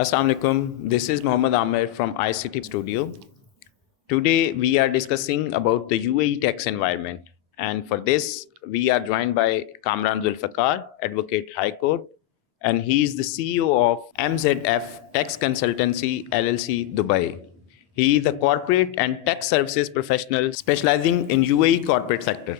Assalamu alaikum. This is Mohammed Amir from ICT Studio. Today we are discussing about the UAE tax environment, and for this we are joined by Kamran Zulfikar, Advocate High Court, and he is the CEO of MZF Tax Consultancy LLC Dubai. He is a corporate and tax services professional specializing in UAE corporate sector.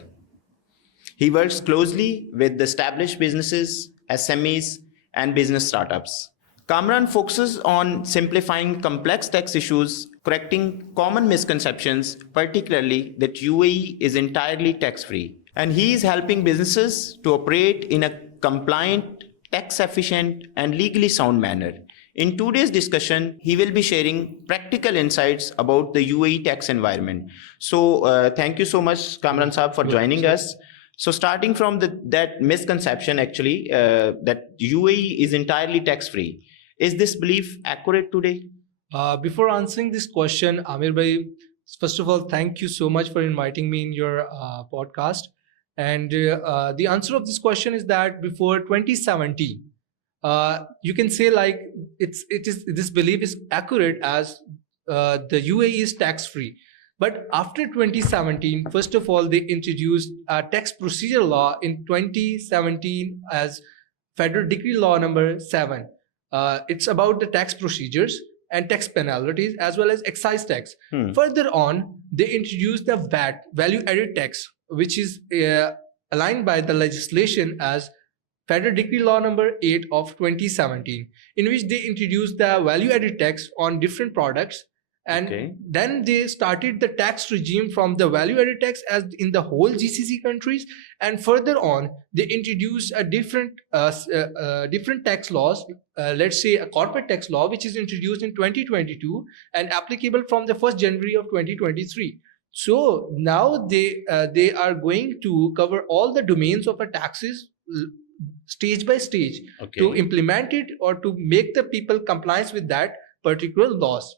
He works closely with the established businesses, SMEs, and business startups. Kamran focuses on simplifying complex tax issues, correcting common misconceptions, particularly that UAE is entirely tax-free. And he is helping businesses to operate in a compliant, tax-efficient, and legally sound manner. In today's discussion, he will be sharing practical insights about the UAE tax environment. So thank you so much, Kamran Saab, for joining us. So starting from that misconception, actually, that UAE is entirely tax-free. Is this belief accurate today? Before answering this question, Amir bhai, first of all, thank you so much for inviting me in your podcast. And the answer of this question is that before 2017, you can say like this belief is accurate as the UAE is tax-free. But after 2017, first of all, they introduced a tax procedure law in 2017 as Federal Decree Law number 7. It's about the tax procedures and tax penalties as well as excise tax. Further on, they introduced the VAT, value added tax, which is aligned by the legislation as Federal Decree Law number 8 of 2017, in which they introduced the value added tax on different products. And then they started the tax regime from the value added tax as in the whole GCC countries. And further on, they introduced a different tax laws, let's say a corporate tax law, which is introduced in 2022 and applicable from the 1st January of 2023. So now they are going to cover all the domains of a taxes stage by stage to implement it or to make the people compliance with that particular laws.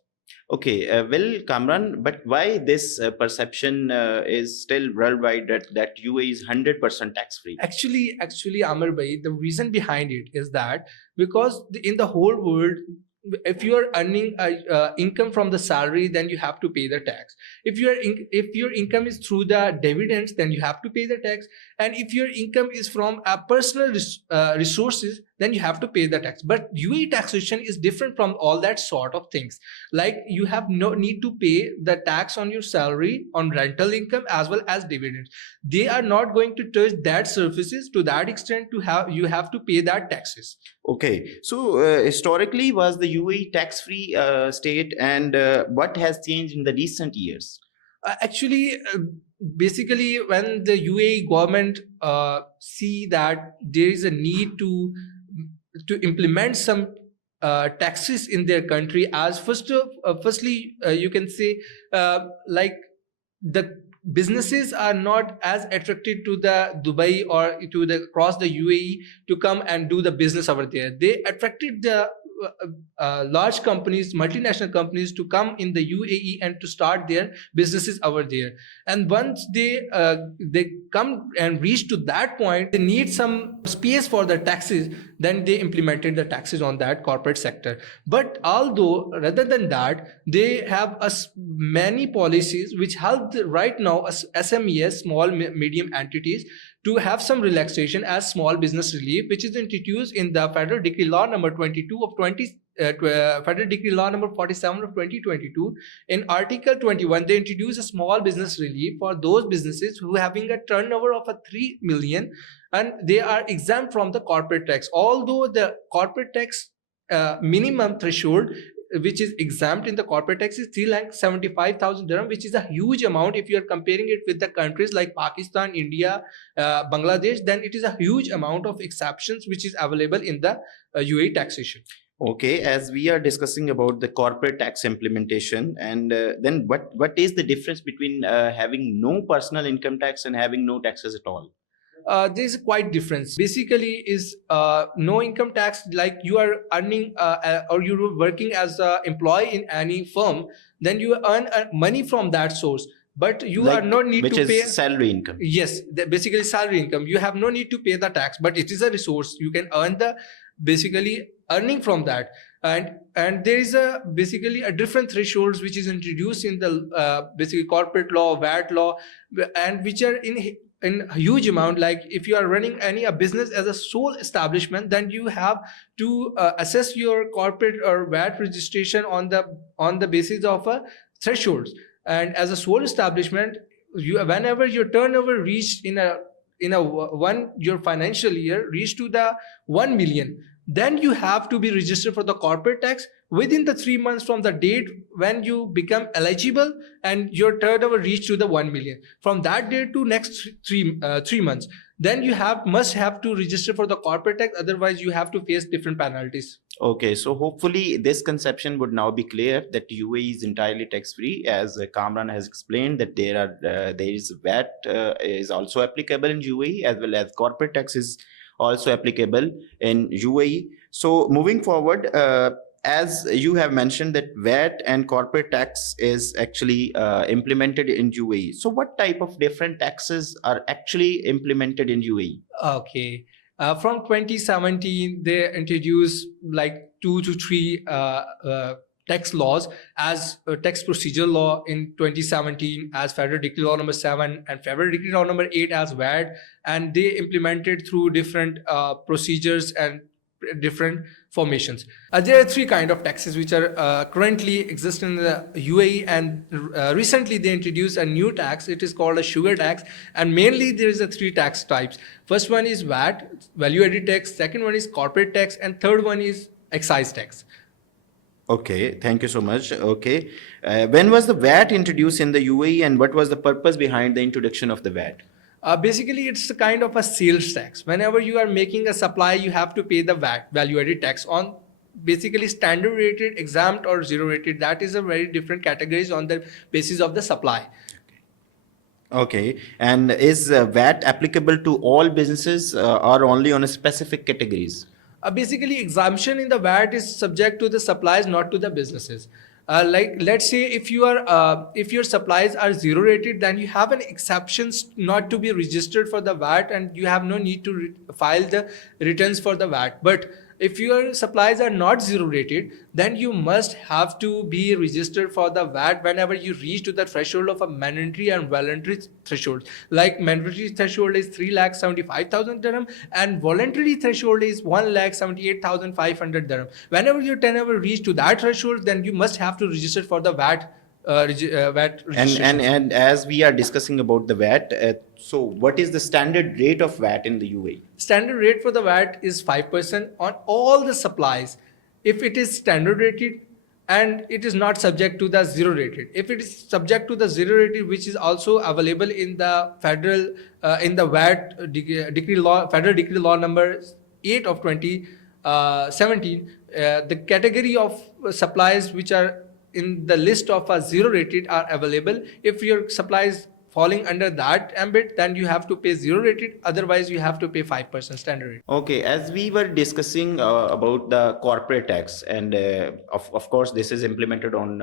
Okay, well, Kamran, but why this perception is still worldwide that UAE is 100% tax-free? Actually, Amir bhai, the reason behind it is that because in the whole world, if you are earning income from the salary, then you have to pay the tax. If your income is through the dividends, then you have to pay the tax. And if your income is from personal resources, then you have to pay the tax. But UAE taxation is different from all that sort of things. Like you have no need to pay the tax on your salary, on rental income, as well as dividends. They are not going to touch that services to that extent you have to pay that taxes. Okay, so historically was the UAE tax-free state, and what has changed in the recent years? Basically, when the UAE government see that there is a need to implement some taxes in their country, as firstly you can say like the businesses are not as attracted to the Dubai or to the across the UAE to come and do the business over there. They attracted the large companies, multinational companies to come in the UAE and to start their businesses over there. And once they come and reach to that point, they need some space for the taxes. Then they implemented the taxes on that corporate sector. But although rather than that, they have many policies which help right now SMEs, small medium entities, to have some relaxation as small business relief, which is introduced in the Federal Decree Law number 22 of Federal Decree Law number 47 of 2022. In Article 21, they introduce a small business relief for those businesses who are having a turnover of 3 million, and they are exempt from the corporate tax. Although the corporate tax minimum threshold which is exempt in the corporate tax is 3,75,000 dirham, which is a huge amount. If you are comparing it with the countries like Pakistan, India, Bangladesh, then it is a huge amount of exceptions which is available in the UAE taxation. Okay, as we are discussing about the corporate tax implementation, and then what is the difference between having no personal income tax and having no taxes at all? There's quite difference. Basically is no income tax, like you are earning or you're working as an employee in any firm, then you earn money from that source. But you are no need to pay. Which is salary income. Yes, basically salary income. You have no need to pay the tax, but it is a resource. You can earn the basically earning from that. and there is basically a different thresholds which is introduced in the basically corporate law, VAT law, and which are in a huge amount. Like if you are running a business as a sole establishment, then you have to assess your corporate or VAT registration on the basis of a thresholds. And as a sole establishment, whenever your turnover reached in a your financial year reached to the 1 million, then you have to be registered for the corporate tax within the 3 months from the date when you become eligible and your turnover reached to the 1 million. From that date to next 3 months, then you must have to register for the corporate tax, otherwise you have to face different penalties. Okay, so hopefully this conception would now be clear that UAE is entirely tax-free, as Kamran has explained that there is VAT is also applicable in UAE, as well as corporate tax is also applicable in UAE. So moving forward, as you have mentioned that VAT and corporate tax is actually implemented in UAE. So what type of different taxes are actually implemented in UAE? Okay. From 2017, they introduced like 2 to 3 tax laws as tax procedure law in 2017 as Federal Decree Law number 7 and Federal Decree Law number 8 as VAT, and they implemented through different procedures and different formations. There are 3 kind of taxes which are currently exist in the UAE, and recently they introduced a new tax. It is called a sugar tax, and mainly there is a 3 tax types. First one is VAT, value added tax. Second one is corporate tax, and third one is excise tax. Okay, thank you so much. Okay, when was the VAT introduced in the UAE, and what was the purpose behind the introduction of the VAT? Basically, it's a kind of a sales tax. Whenever you are making a supply, you have to pay the VAT, value-added tax, on basically standard rated, exempt, or zero rated. That is a very different categories on the basis of the supply. Okay, and is VAT applicable to all businesses or only on a specific categories? Basically, exemption in the VAT is subject to the supplies, not to the businesses. Like let's say if your supplies are zero rated, then you have an exceptions not to be registered for the VAT, and you have no need to file the returns for the VAT. But if your supplies are not zero rated, then you must have to be registered for the VAT whenever you reach to the threshold of a mandatory and voluntary threshold. Like mandatory threshold is 3,75,000 dirham and voluntary threshold is 1,78,500 dirham. Whenever your turnover reach to that threshold, then you must have to register for the VAT. VAT and as we are discussing about the VAT, so what is the standard rate of VAT in the UAE? Standard rate for the VAT is 5% on all the supplies if it is standard rated and it is not subject to the zero rated. If it is subject to the zero rated, which is also available in the federal in the VAT decree law, Federal Decree Law number 8 of 2017, the category of supplies which are in the list of a zero rated are available. If your supply is falling under that ambit, then you have to pay zero rated, otherwise you have to pay 5% standard rate. Okay, as we were discussing about the corporate tax, and of course this is implemented on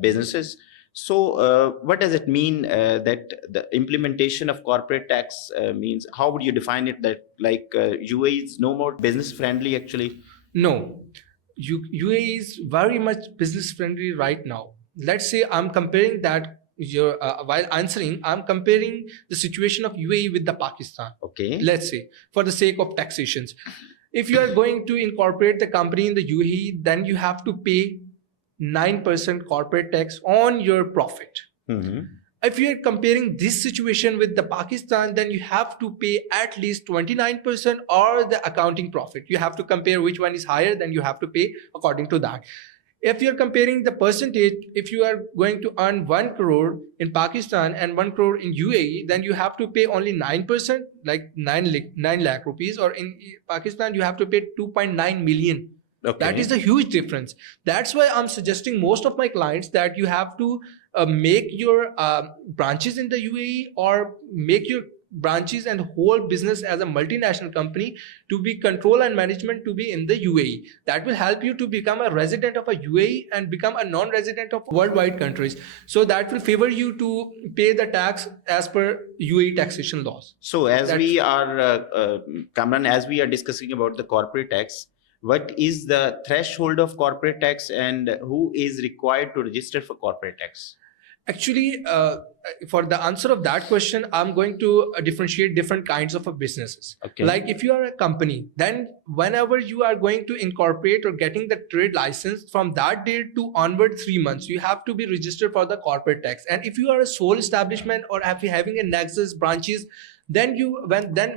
businesses. So what does it mean that the implementation of corporate tax means? How would you define it, that like UAE is no more business friendly actually? No, UAE is very much business friendly right now. Let's say I'm comparing that while answering, I'm comparing the situation of UAE with the Pakistan. Okay. Let's say for the sake of taxations, if you are going to incorporate the company in the UAE, then you have to pay 9% corporate tax on your profit. Mm-hmm. If you are comparing this situation with the Pakistan, then you have to pay at least 29% or the accounting profit. You have to compare which one is higher, then you have to pay according to that. If you're comparing the percentage, if you are going to earn 1 crore in Pakistan and 1 crore in UAE, then you have to pay only 9%, like 9 lakh rupees, or in Pakistan, you have to pay 2.9 million. Okay. That is a huge difference. That's why I'm suggesting most of my clients that you have to make your branches in the UAE, or make your branches and whole business as a multinational company to be control and management to be in the UAE. That will help you to become a resident of a UAE and become a non-resident of worldwide countries. So that will favor you to pay the tax as per UAE taxation laws. So as we are, Kamran, as we are discussing about the corporate tax, what is the threshold of corporate tax and who is required to register for corporate tax? Actually, for the answer of that question, I'm going to differentiate different kinds of businesses. Okay. Like if you are a company, then whenever you are going to incorporate or getting the trade license, from that date to onward 3 months, you have to be registered for the corporate tax. And if you are a sole establishment or having a nexus branches, then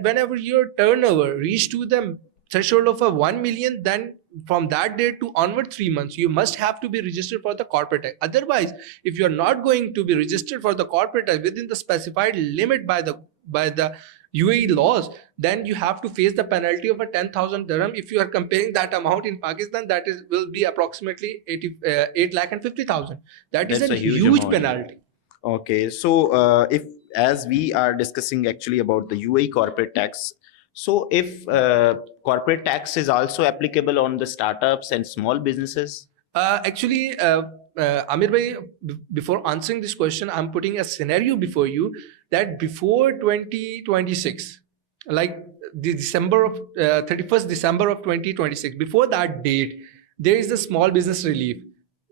whenever your turnover reach to the threshold of a 1 million, then from that date to onward 3 months, you must have to be registered for the corporate tax. Otherwise, if you are not going to be registered for the corporate tax within the specified limit by the UAE laws, then you have to face the penalty of a 10,000 dirham. If you are comparing that amount in Pakistan, that will be approximately 8 lakh and 50,000. That is That's a a huge huge amount. penalty. Okay, so if as we are discussing actually about the UAE corporate tax, so if corporate tax is also applicable on the startups and small businesses? Actually, Amir bhai, before answering this question, I'm putting a scenario before you that before 2026, like the December of 31st December of 2026, before that date, there is the small business relief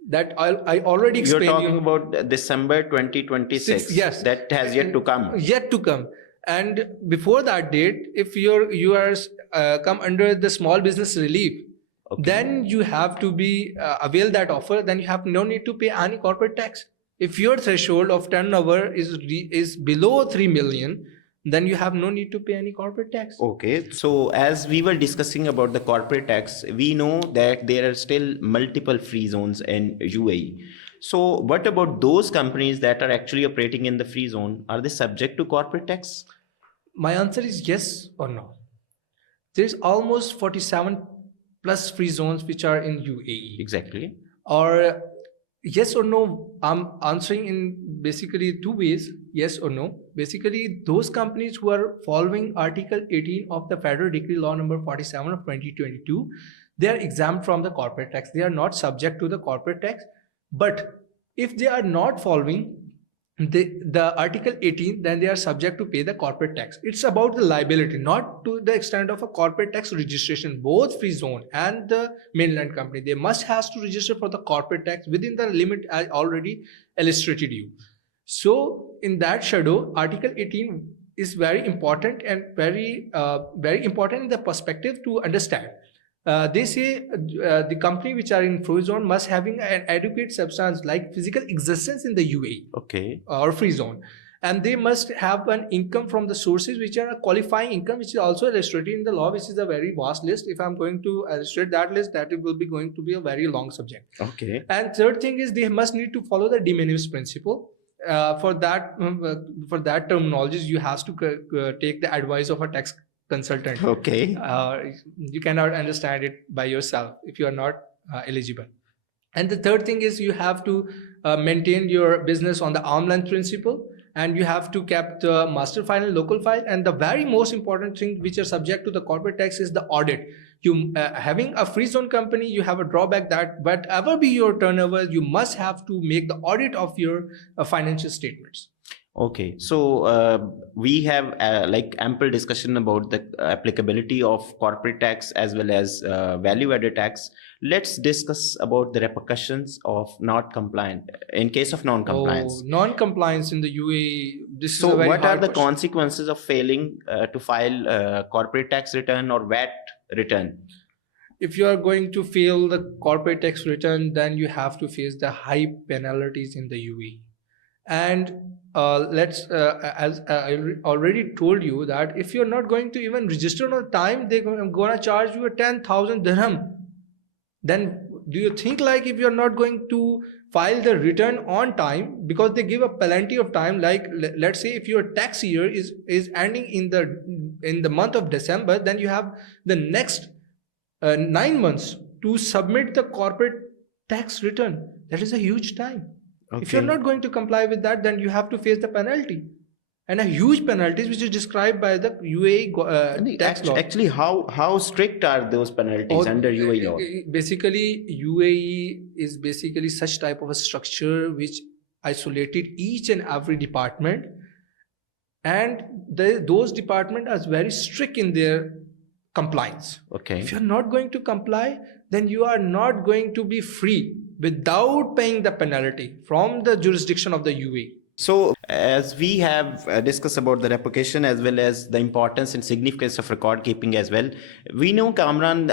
that I already You're explained. talking about December 2026. Yes, That has yet to come. Yet to come. And before that date, if you are come under the small business relief, Okay. then you have to be avail that offer. Then you have no need to pay any corporate tax. If your threshold of turnover is below 3 million, then you have no need to pay any corporate tax. Okay, so as we were discussing about the corporate tax, we know that there are still multiple free zones in UAE. So what about those companies that are actually operating in the free zone? Are they subject to corporate tax? My answer is yes or no. There's almost 47 plus free zones which are in UAE. Exactly. Or yes or no, I'm answering in basically two ways, yes or no. Basically, those companies who are following Article 18 of the Federal Decree Law number 47 of 2022, they are exempt from the corporate tax. They are not subject to the corporate tax. But if they are not following the Article 18, then they are subject to pay the corporate tax. It's about the liability, not to the extent of a corporate tax registration. Both free zone and the mainland company, they must has to register for the corporate tax within the limit I already illustrated you. So in that shadow, Article 18 is very important and very important in the perspective to understand. They say the company which are in free zone must having an adequate substance like physical existence in the UAE. Okay. Or free zone, and they must have an income from the sources which are a qualifying income, which is also illustrated in the law, which is a very vast list. If I'm going to illustrate that list, that it will be going to be a very long subject. Okay. And third thing is they must need to follow the de minimis principle. For that terminologies, you have to take the advice of a tax consultant. Okay. You cannot understand it by yourself if you are not eligible. And the third thing is you have to maintain your business on the arm's length principle, and you have to keep the master file and local file. And the very most important thing which are subject to the corporate tax is the audit. You having a free zone company, you have a drawback that whatever be your turnover, you must have to make the audit of your financial statements. Okay, so we have like ample discussion about the applicability of corporate tax as well as value-added tax. Let's discuss about the repercussions of not compliant in case of non-compliance. Non-compliance in the UAE. This So is a very what are hard the question. consequences of failing to file corporate tax return or VAT return? If you are going to fail the corporate tax return, then you have to face the high penalties in the UAE. And as I already told you that if you're not going to even register on time, they're gonna charge you a 10,000 dirham. Then do you think like if you're not going to file the return on time, because they give a plenty of time, like let's say if your tax year is ending in the month of December, then you have the next 9 months to submit the corporate tax return. That is a huge time. Okay. If you're not going to comply with that, then you have to face the penalty, and a huge penalties which is described by the UAE tax law. Actually, how strict are those penalties under UAE law? Basically, UAE is basically such type of a structure which isolated each and every department, and those departments are very strict in their compliance. Okay. If you're not going to comply, then you are not going to be free without paying the penalty from the jurisdiction of the UAE. So, as we have discussed about the replication as well as the importance and significance of record keeping as well, we know, Kamran,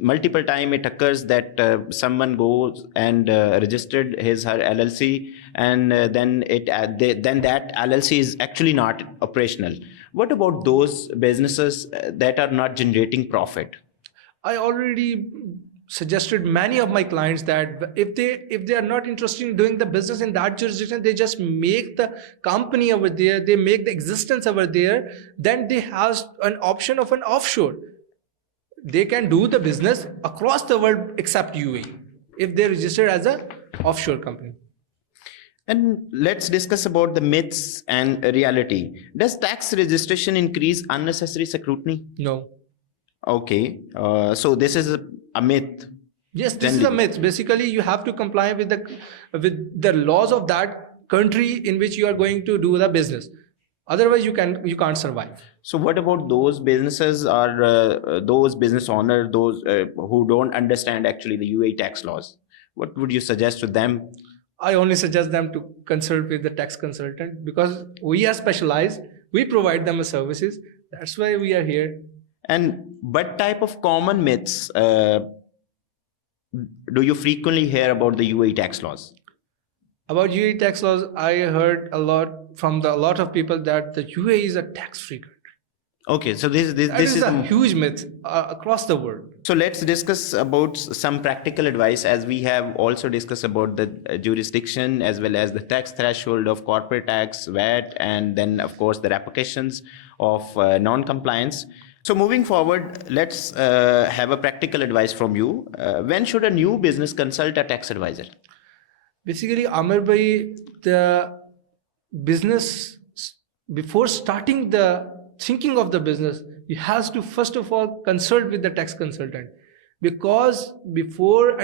multiple time it occurs that someone goes and registered her LLC, and then then that LLC is actually not operational. What about those businesses that are not generating profit? I already suggested many of my clients that if they are not interested in doing the business in that jurisdiction, they just make the company over there, they make the existence over there, then they have an option of an offshore. They can do the business across the world except UAE if they register as a offshore company. And let's discuss about the myths and reality. Does tax registration increase unnecessary scrutiny? No. Okay, so this is a myth. Yes, this is a myth. Basically, you have to comply with the laws of that country in which you are going to do the business. Otherwise, you can't survive. So, what about those businesses or those business owners, those who don't understand actually the UAE tax laws? What would you suggest to them? I only suggest them to consult with the tax consultant because we are specialized. We provide them services. That's why we are here. And what type of common myths do you frequently hear about the UAE tax laws? About UAE tax laws, I heard a lot from a lot of people that the UAE is a tax-free country. Okay, so this is a huge myth across the world. So let's discuss about some practical advice, as we have also discussed about the jurisdiction as well as the tax threshold of corporate tax, VAT, and then of course the repercussions of non-compliance. So moving forward, let's have a practical advice from you. When should a new business consult a tax advisor? Basically, Amir bhai, the business, before starting the thinking of the business, you have to first of all consult with the tax consultant, because without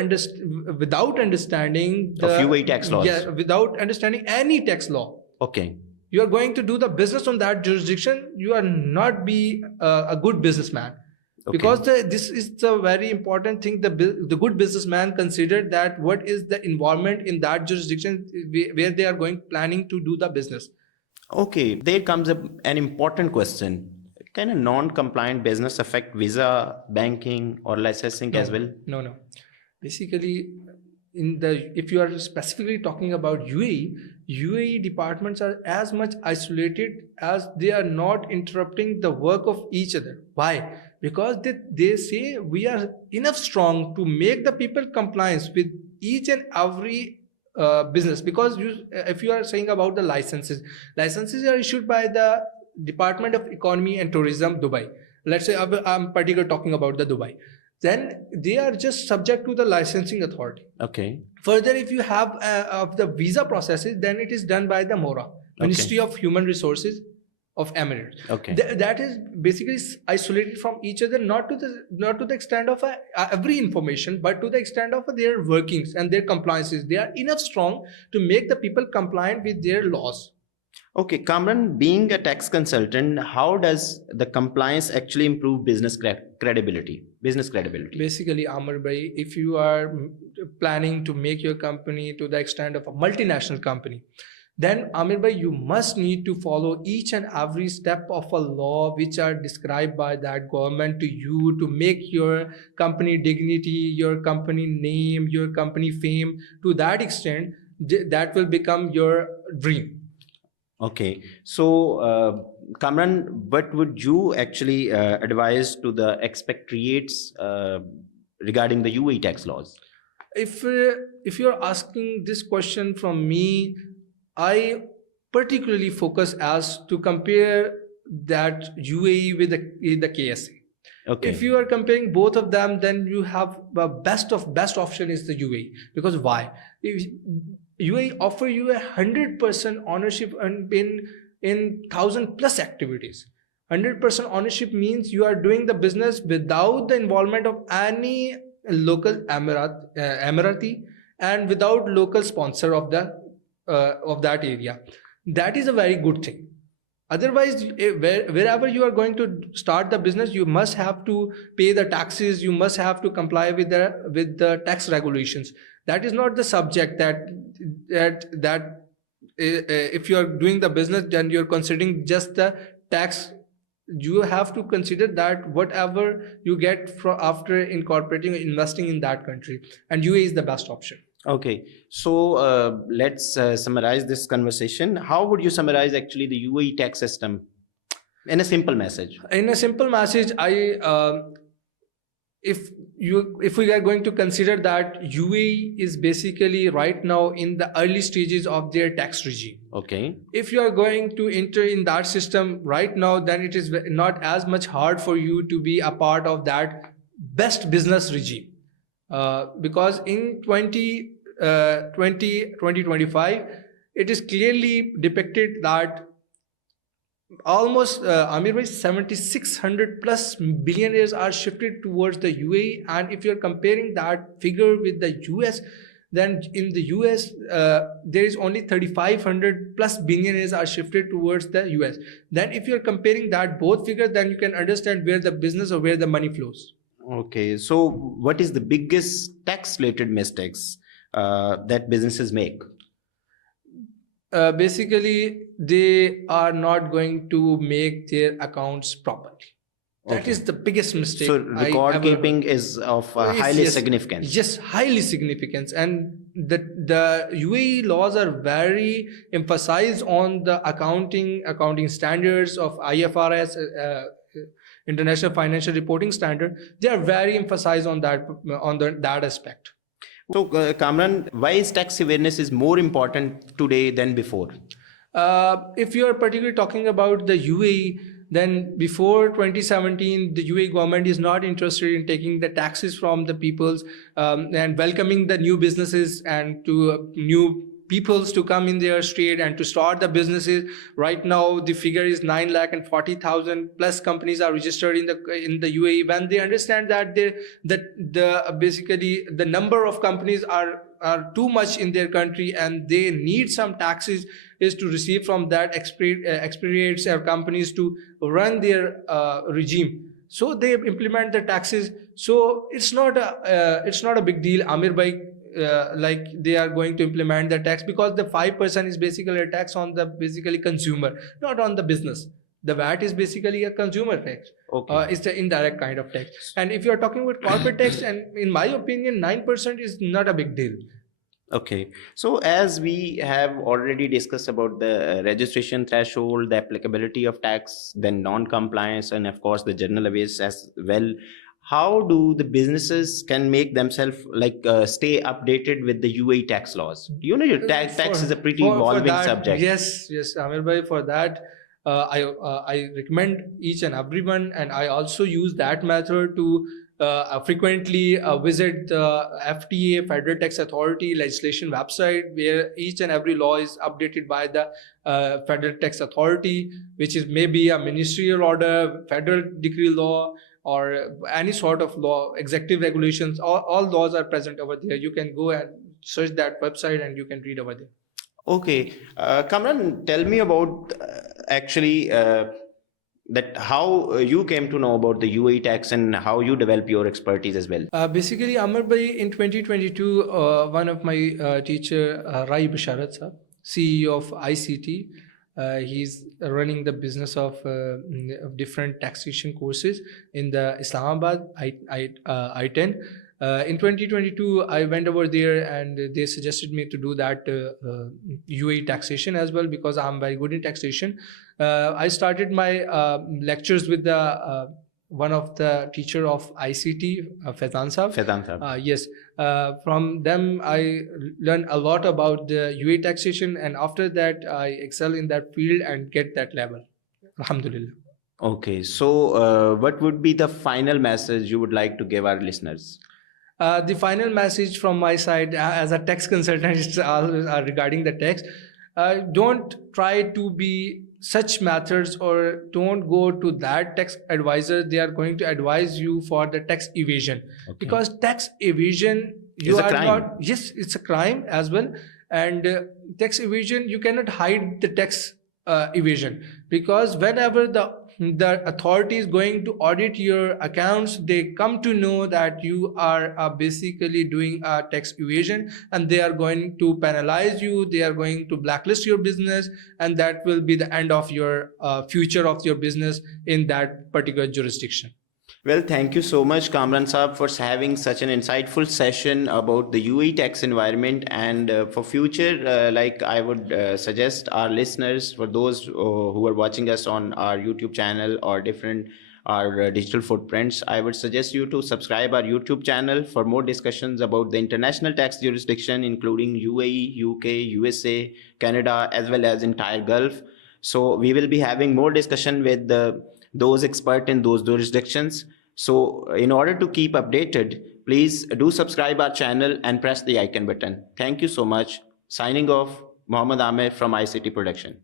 understanding of UAE tax laws, without understanding any tax law, okay, you are going to do the business on that jurisdiction, you are not be a good businessman. Okay. Because this is the very important thing. The good businessman considered that what is the environment in that jurisdiction where they are planning to do the business. Okay, there comes up an important question. Can a non-compliant business affect visa, banking, or licensing as well? No. Basically, if you are specifically talking about UAE departments are as much isolated as they are not interrupting the work of each other. Why? Because they say we are enough strong to make the people compliance with each and every business. Because if you are saying about the licenses are issued by the Department of Economy and Tourism, Dubai. Let's say I'm particularly talking about the Dubai. Then they are just subject to the licensing authority. Okay. Further, if you have of the visa processes, then it is done by the MORA, Ministry of Human Resources of Emirates. Okay. That is basically isolated from each other, not to the extent of every information, but to the extent of their workings and their compliances. They are enough strong to make the people compliant with their laws. Okay, Kamran, being a tax consultant, how does the compliance actually improve business credibility? Basically, Amar bhai, if you are planning to make your company to the extent of a multinational company, then Amir bhai, you must need to follow each and every step of a law which are described by that government to you to make your company dignity, your company name, your company fame. To that extent, that will become your dream. Okay, so Kamran, what would you actually advise to the expatriates regarding the UAE tax laws? If you're asking this question from me, I particularly focus as to compare that UAE with the KSA. Okay. If you are comparing both of them, then you have the best option is the UAE. Because why? If UAE offer you 100% ownership in 1,000+ activities. 100% ownership means you are doing the business without the involvement of any local Emirati and without local sponsor of that area. That is a very good thing. Otherwise, wherever you are going to start the business, you must have to pay the taxes. You must have to comply with the tax regulations. That is not the subject that if you are doing the business, then you're considering just the tax. You have to consider that whatever you get after incorporating or investing in that country, and UAE is the best option. Okay, so let's summarize this conversation. How would you summarize actually the UAE tax system in a simple message? In a simple message, if we are going to consider that UAE is basically right now in the early stages of their tax regime. Okay. If you are going to enter in that system right now, then it is not as much hard for you to be a part of that best business regime. Because in 2025, it is clearly depicted that almost Amir bhai, 7,600 plus billionaires are shifted towards the UAE, and if you're comparing that figure with the US, then in the US there is only 3,500 plus billionaires are shifted towards the US. Then if you're comparing that both figures, then you can understand where the business or where the money flows. Okay, so what is the biggest tax related mistakes that businesses make? Basically, they are not going to make their accounts properly. That is the biggest mistake. So record keeping is of highly significance. Yes, highly significant. And the UAE laws are very emphasized on the accounting standards of IFRS, International Financial Reporting Standard. They are very emphasized on that aspect. So Kamran, why is tax awareness is more important today than before? If you are particularly talking about the UAE, then before 2017, the UAE government is not interested in taking the taxes from the peoples and welcoming the new businesses and to new peoples to come in their state and to start the businesses. Right now, the figure is 9,40,000 plus companies are registered in the UAE. When they understand that basically the number of companies are too much in their country and they need some taxes is to receive from that expatriates or companies to run their regime. So they implement the taxes. So it's not a big deal, Amir bhai. Like they are going to implement the tax because the 5% is basically a tax on the basically consumer, not on the business. The VAT is basically a consumer tax. Okay. It's the indirect kind of tax. And if you are talking about corporate tax, and in my opinion, 9% is not a big deal. Okay, so as we have already discussed about the registration threshold, the applicability of tax, then non-compliance, and of course the general awareness as well. How do the businesses can make themselves stay updated with the UAE tax laws? You know, your tax is a pretty evolving subject. Yes, Amir bhai, for that I recommend each and everyone, and I also use that method to frequently visit the FTA, Federal Tax Authority legislation website, where each and every law is updated by the Federal Tax Authority, which is maybe a ministerial order, federal decree law, or any sort of law, executive regulations. All laws are present over there. You can go and search that website and you can read over there. Okay, Kamran, tell me about actually that how you came to know about the UAE tax and how you develop your expertise as well. Basically, Amar bhai, in 2022, one of my teacher, Rai Basharat sir, CEO of ICT, he's running the business of different taxation courses in the Islamabad I-10. In 2022, I went over there and they suggested me to do that UAE taxation as well because I'm very good in taxation. I started my lectures with the one of the teacher of ICT, Faizan Sahab. Yes. From them, I learned a lot about the UAE taxation, and after that, I excel in that field and get that level. Alhamdulillah. Okay. So, what would be the final message you would like to give our listeners? The final message from my side as a tax consultant is regarding the tax. Don't try to be such methods, or don't go to that tax advisor. They are going to advise you for the tax evasion. Okay. Because tax evasion, you are not. Yes, it's a crime as well. And tax evasion, you cannot hide the tax evasion. because whenever the authority is going to audit your accounts, they come to know that you are basically doing a tax evasion, and they are going to penalize you, they are going to blacklist your business, and that will be the end of your future of your business in that particular jurisdiction. Well, thank you so much, Kamran Saab, for having such an insightful session about the UAE tax environment. And for future, like I would suggest our listeners, for those who are watching us on our YouTube channel or different our digital footprints, I would suggest you to subscribe our YouTube channel for more discussions about the international tax jurisdiction, including UAE, UK, USA, Canada, as well as entire Gulf. So we will be having more discussion with those expert in those jurisdictions. So in order to keep updated, please do subscribe our channel and press the icon button. Thank you so much. Signing off, Mohammed Amir from ICT Production.